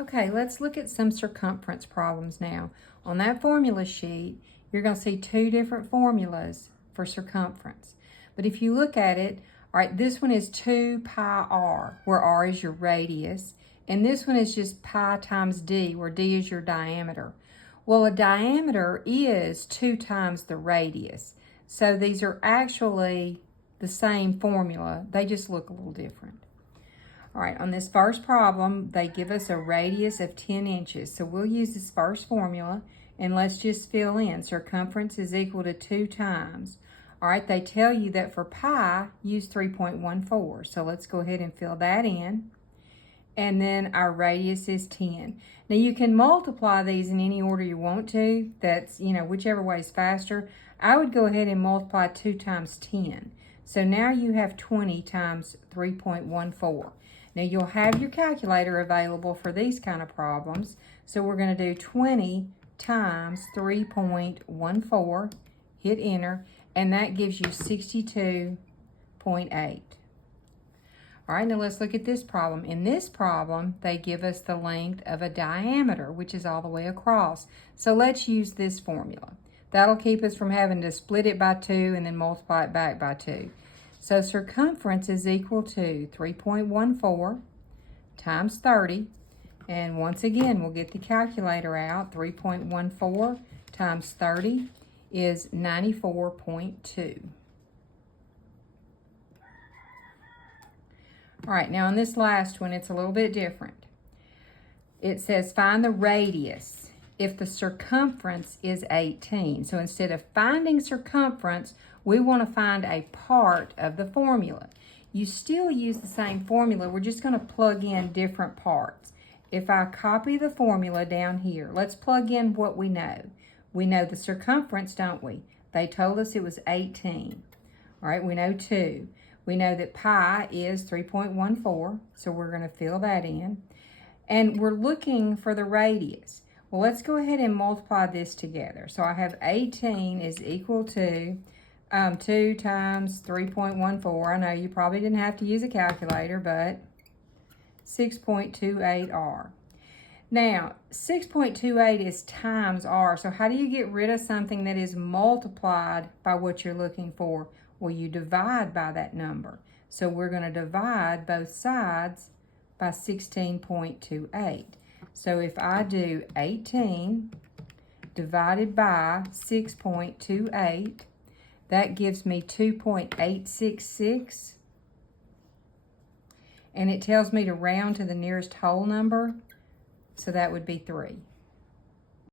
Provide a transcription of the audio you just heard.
Okay, let's look at some circumference problems now. On that formula sheet, you're going to see two different formulas for circumference. But if you look at it, all right, this one is 2 pi r, where r is your radius, and this one is just pi times d, where d is your diameter. Well, a diameter is 2 times the radius. So these are actually the same formula. They just look a little different. All right, on this first problem, they give us a radius of 10 inches. So we'll use this first formula, and let's just fill in. Circumference is equal to 2 times. All right, they tell you that for pi, use 3.14. So let's go ahead and fill that in. And then our radius is 10. Now you can multiply these in any order you want to. That's, whichever way is faster. I would go ahead and multiply 2 times 10. So now you have 20 times 3.14. Now you'll have your calculator available for these kind of problems. So we're going to do 20 times 3.14, hit enter, and that gives you 62.8. All right, now let's look at this problem. In this problem, they give us the length of a diameter, which is all the way across. So let's use this formula. That'll keep us from having to split it by 2 and then multiply it back by 2. So circumference is equal to 3.14 times 30. And once again, we'll get the calculator out. 3.14 times 30 is 94.2. All right, now on this last one, it's a little bit different. It says find the radius if the circumference is 18. So instead of finding circumference, we want to find a part of the formula. You still use the same formula. We're just going to plug in different parts. If I copy the formula down here, let's plug in what we know. We know the circumference, don't we? They told us it was 18. All right, we know 2. We know that pi is 3.14, so we're going to fill that in. And we're looking for the radius. Well, let's go ahead and multiply this together. So I have 18 is equal to 2 times 3.14. I know you probably didn't have to use a calculator, but 6.28 r. Now, 6.28 is times r. So how do you get rid of something that is multiplied by what you're looking for? Well, you divide by that number. So we're going to divide both sides by 16.28. So if I do 18 divided by 6.28, that gives me 2.866. And it tells me to round to the nearest whole number, so that would be 3.